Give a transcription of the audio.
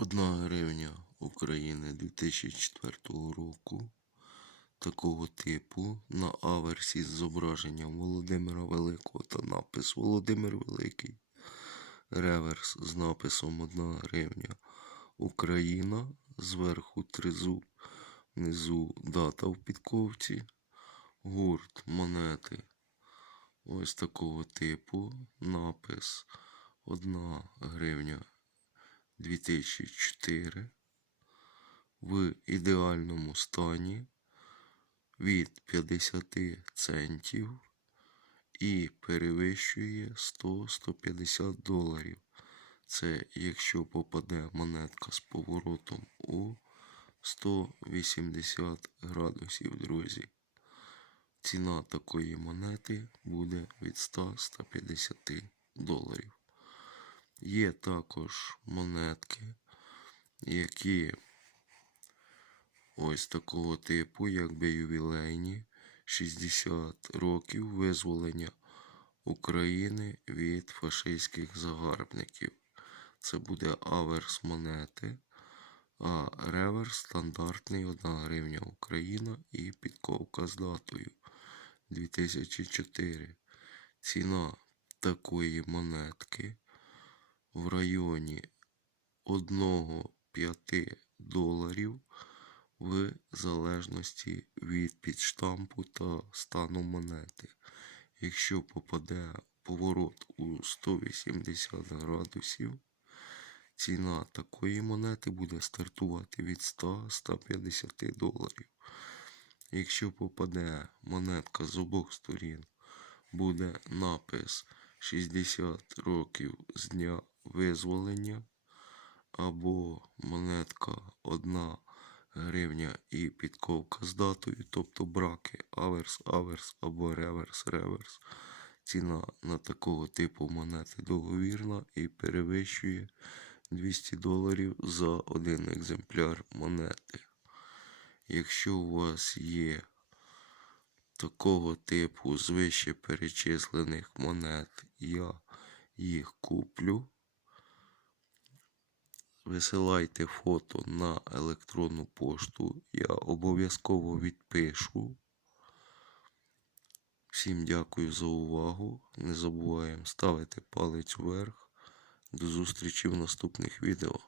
Одна гривня України 2004 року такого типу на аверсі з зображенням Володимира Великого та напис Володимир Великий. Реверс з написом 1 гривня Україна. Зверху тризуб, внизу дата в підковці. Гурт монети. Ось такого типу. Напис 1 гривня 2004 в ідеальному стані від 50 центів і перевищує 100-150 доларів. Це якщо попаде монетка з поворотом у 180 градусів, друзі. Ціна такої монети буде від 100-150 доларів. Є також монетки, які ось такого типу, якби ювілейні, 60 років визволення України від фашистських загарбників. Це буде аверс монети, а реверс стандартний 1 гривня Україна і підковка з датою 2004. Ціна такої монетки в районі 1-5 доларів в залежності від підштампу та стану монети. Якщо попаде поворот у 180 градусів, ціна такої монети буде стартувати від 100-150 доларів. Якщо попаде монетка з обох сторін, буде напис 60 років з дня визволення, або монетка 1 гривня і підковка з датою, тобто браки аверс, аверс або реверс, реверс. Ціна на такого типу монети договірна і перевищує 200 доларів за один екземпляр монети. Якщо у вас є такого типу з вище перечислених монет, я їх куплю. Висилайте фото на електронну пошту. Я обов'язково відпишу. Всім дякую за увагу. Не забуваємо ставити палець вверх. До зустрічі в наступних відео.